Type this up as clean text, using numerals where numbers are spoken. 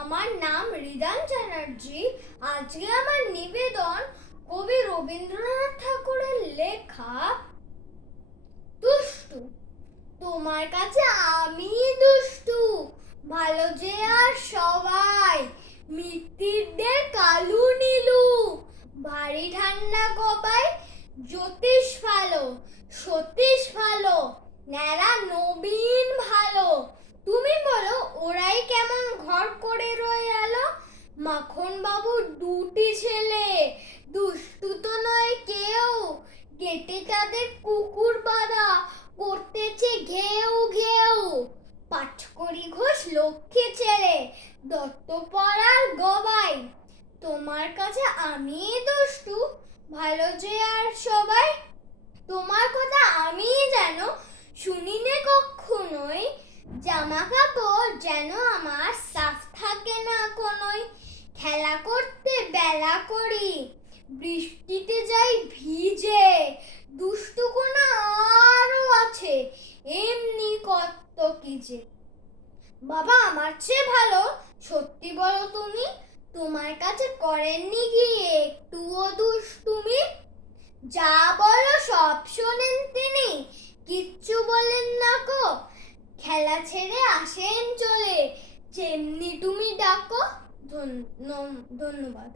আমার নাম রিদান চ্যাটার্জি। আজকে আমার নিবেদন কবি রবীন্দ্রনাথ ঠাকুরের লেখা দুষ্টু। তোমার কাছে আমি দুষ্টু, ভালো যে আর সবাই, মিত্তিরদের কালু নীলু, ভারী ঠান্ডা কবাই, জ্যোতিষ ভালো, সতীশ ভালো, ন্যাড়া নবীন ভালো। তুমি বলো ওরাই কেমন ঘর করে রয়ে এলো? মাখন বাবুর দুটি ছেলে, দুষ্টু তো নয় কেউ, গেটে তাদের কুকুর বাঁধা, করতেছে ঘেউ ঘেউ। পাটকড়ি ঘোষ লক্ষ্মী ছেলে, দত্তপাড়ার গবাই। তোমার কাছে আমি দুষ্টু, ভালো যে আর সবাই। তোমার কথা আমি যেন শুনিনে কখনোই, জামা কাপড় যেন আমার সাফ থাকে না কোনোই। খেলা করতে বেলা করি, বৃষ্টিতে যাই ভিজে, দুষ্টু কোনা আরো আছে, এমনি কত কি যে। বাবা আমার চেয়ে ভালো, সত্যি বলো তুমি, তোমার কাছে করেননি গিয়ে একটুও দুষ্টুমি? যা বলো সব শোনেন তিনি, কিচ্ছু বলেন না গো। খেলা ছেড়ে আসেন চলে, যেমনি তুমি ডাকো। ধন্যবাদ।